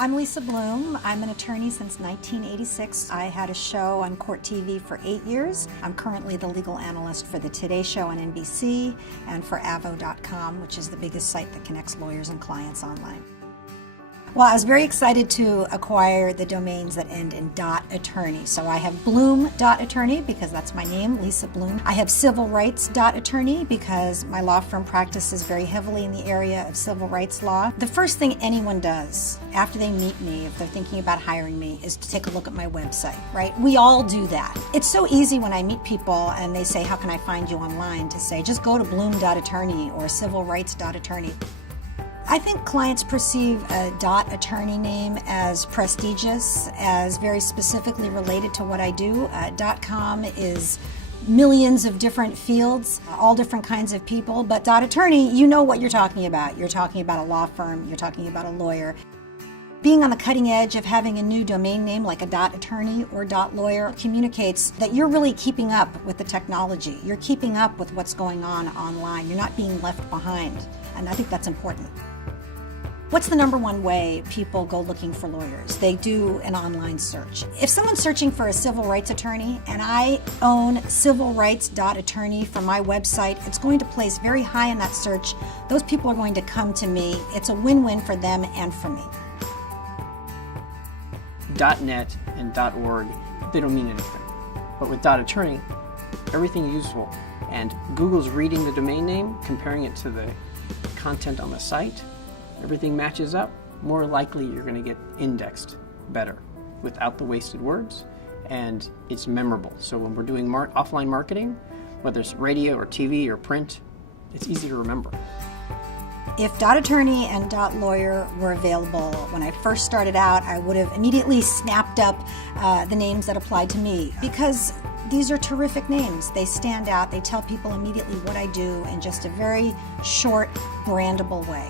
I'm Lisa Bloom. I'm an attorney since 1986. I had a show on Court TV for 8 years. I'm currently the legal analyst for the Today Show on NBC and for Avvo.com, which is the biggest site that connects lawyers and clients online. Well, I was very excited to acquire the domains that end in .attorney. So I have Bloom.attorney because that's my name, Lisa Bloom. I have Civil Rights.attorney because my law firm practices very heavily in the area of civil rights law. The first thing anyone does after they meet me, if they're thinking about hiring me, is to take a look at my website, right? We all do that. It's so easy when I meet people and they say, how can I find you online, to say, just go to Bloom.attorney or Civilrights.attorney. I think clients perceive a .attorney name as prestigious, as very specifically related to what I do. .com is millions of different fields, all different kinds of people, but .attorney, you know what you're talking about. You're talking about a law firm, you're talking about a lawyer. Being on the cutting edge of having a new domain name like a .attorney or .lawyer communicates that you're really keeping up with the technology. You're keeping up with what's going on online. You're not being left behind, and I think that's important. What's the number one way people go looking for lawyers? They do an online search. If someone's searching for a civil rights attorney and I own civilrights.attorney from my website, it's going to place very high in that search. Those people are going to come to me. It's a win-win for them and for me. .net and .org, they don't mean anything. But with .attorney, everything useful. And Google's reading the domain name, comparing it to the content on the site, everything matches up, more likely you're going to get indexed better without the wasted words, and it's memorable. So when we're doing offline marketing, whether it's radio or TV or print, it's easy to remember. If .attorney and .lawyer were available when I first started out, I would have immediately snapped up the names that applied to me, because these are terrific names. They stand out. They tell people immediately what I do in just a very short, brandable way.